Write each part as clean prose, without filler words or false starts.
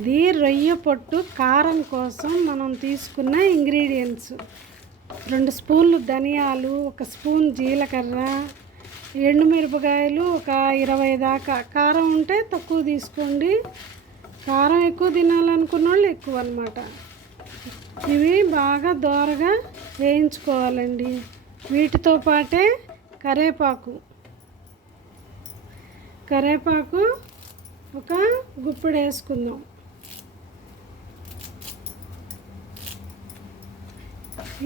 ఇది రొయ్య పొట్టు కారం కోసం మనం తీసుకున్న ఇంగ్రీడియంట్స్ 2 స్పూన్లు ధనియాలు, 1 స్పూన్ జీలకర్ర, ఎండుమిరపకాయలు ఒక 20 దాకా. కారం ఉంటే తక్కువ తీసుకోండి, కారం ఎక్కువ తినాలనుకున్న వాళ్ళు ఎక్కువ అన్నమాట. ఇవి బాగా దోరగా వేయించుకోవాలండి. వీటితో పాటే కరివేపాకు ఒక గుప్పెడు వేసుకుందాం.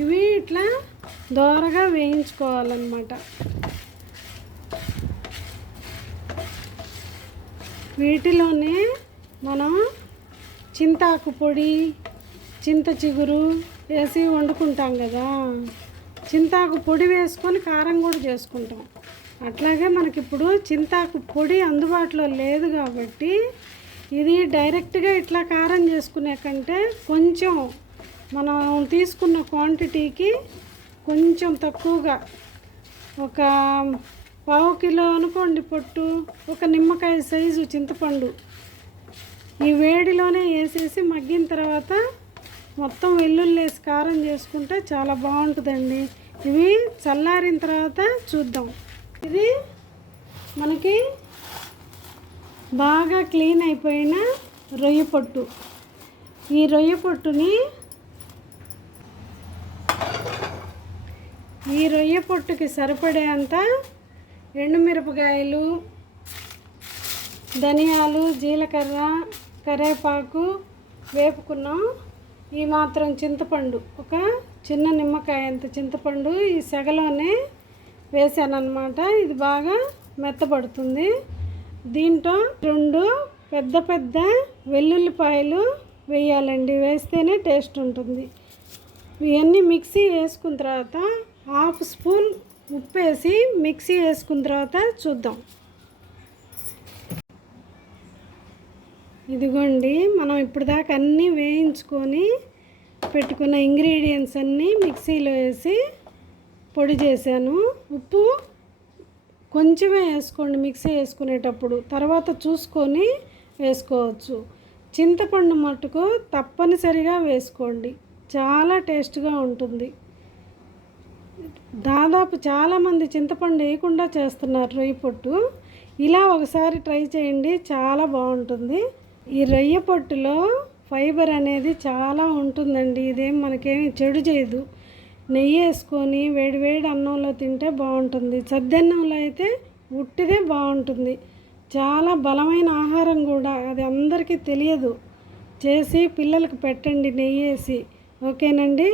ఇవి ఇట్లా దోరగా వేయించుకోవాలన్నమాట. వీటిలోనే మనం చింతాకు పొడి, చింత చిగురు వేసి వండుకుంటాం కదా, చింతాకు పొడి వేసుకొని కారం కూడా చేసుకుంటాం. అట్లాగే మనకి ఇప్పుడు చింతాకు పొడి అందుబాటులో లేదు కాబట్టి ఇది డైరెక్ట్గా ఇట్లా కారం చేసుకునే కంటే కొంచెం మనం తీసుకున్న క్వాంటిటీకి కొంచెం తక్కువగా, ఒక 1/2 కిలో అనుకోండి పొట్టు, ఒక నిమ్మకాయ సైజు చింతపండు ఈ వేడిలోనే వేసేసి మగ్గిన తర్వాత మొత్తం వెల్లుల్లి వేసి కారం చేసుకుంటే చాలా బాగుంటుందండి. ఇవి చల్లారిన తర్వాత చూద్దాం. ఇది మనకి బాగా క్లీన్ అయిపోయిన రొయ్య పొట్టు. ఈ రొయ్య పొట్టుకి సరిపడేంత ఎండుమిరపకాయలు, ధనియాలు, జీలకర్ర, కరివేపాకు వేపుకున్నాం. ఈ మాత్రం చింతపండు, ఒక చిన్న నిమ్మకాయ అంత చింతపండు ఈ సెగలోనే వేసానన్నమాట. ఇది బాగా మెత్తపడుతుంది. దీంట్లో 2 పెద్ద వెల్లుల్లిపాయలు వేయాలండి, వేస్తేనే టేస్ట్ ఉంటుంది. ఇవన్నీ మిక్సీ వేసుకున్న తర్వాత 1/2 స్పూన్ ఉప్పు వేసి మిక్సీ వేసుకున్న తర్వాత చూద్దాం. ఇదిగోండి, మనం ఇప్పటిదాకా అన్నీ వేయించుకొని పెట్టుకున్న ఇంగ్రీడియంట్స్ అన్నీ మిక్సీలో వేసి పొడి చేశాను. ఉప్పు కొంచెమే వేసుకోండి మిక్సీ వేసుకునేటప్పుడు, తర్వాత చూసుకొని వేసుకోవచ్చు. చింతపండు మట్టుకు తప్పనిసరిగా వేసుకోండి, చాలా టేస్ట్గా ఉంటుంది. దాదాపు చాలామంది చింతపండు వేయకుండా చేస్తున్నారు రొయ్య పొట్టు. ఇలా ఒకసారి ట్రై చేయండి, చాలా బాగుంటుంది. ఈ రొయ్య పొట్టులో ఫైబర్ అనేది చాలా ఉంటుందండి. ఇదేం మనకేమి చెడు చేయదు. నెయ్యి వేసుకొని వేడివేడి అన్నంలో తింటే బాగుంటుంది. సద్దన్నంలో అయితే ఉట్టిదే బాగుంటుంది. చాలా బలమైన ఆహారం కూడా, అది అందరికీ తెలియదు. చేసి పిల్లలకు పెట్టండి నెయ్యి వేసి. ఓకేనండి.